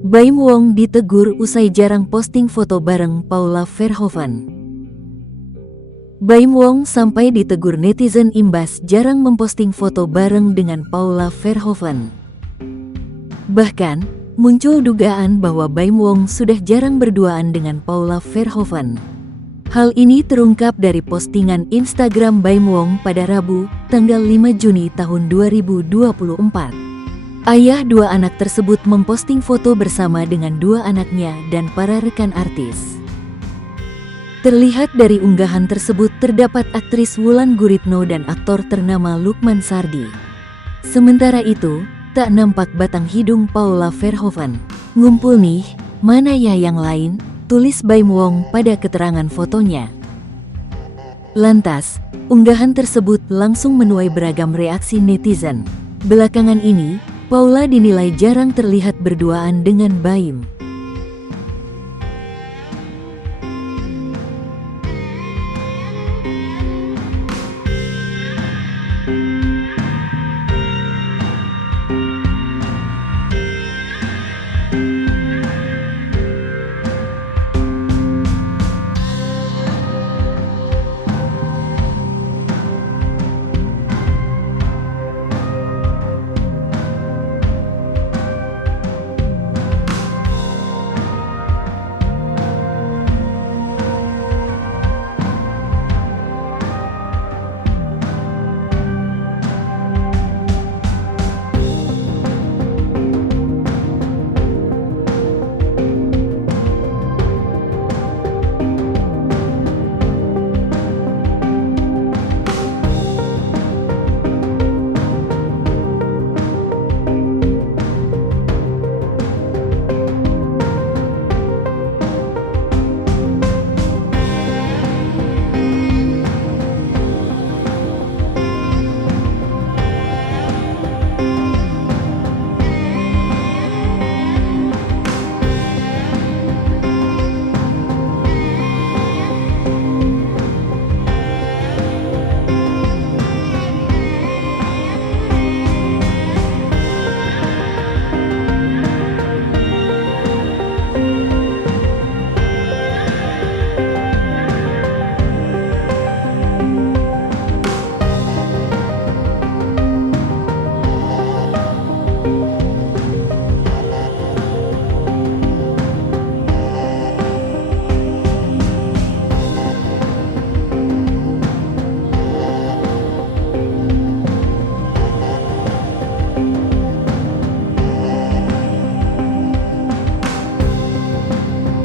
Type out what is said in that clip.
Baim Wong ditegur usai jarang posting foto bareng Paula Verhoeven. Baim Wong sampai ditegur netizen imbas jarang memposting foto bareng dengan Paula Verhoeven. Bahkan, muncul dugaan bahwa Baim Wong sudah jarang berduaan dengan Paula Verhoeven. Hal ini terungkap dari postingan Instagram Baim Wong pada Rabu, tanggal 5 Juni tahun 2024. Ayah dua anak tersebut memposting foto bersama dengan dua anaknya dan para rekan artis. Terlihat dari unggahan tersebut terdapat aktris Wulan Guritno dan aktor ternama Lukman Sardi. Sementara itu, tak nampak batang hidung Paula Verhoeven. "Ngumpul nih, mana ya yang lain?" tulis Baim Wong pada keterangan fotonya. Lantas, unggahan tersebut langsung menuai beragam reaksi netizen. Belakangan ini, Paula dinilai jarang terlihat berduaan dengan Baim.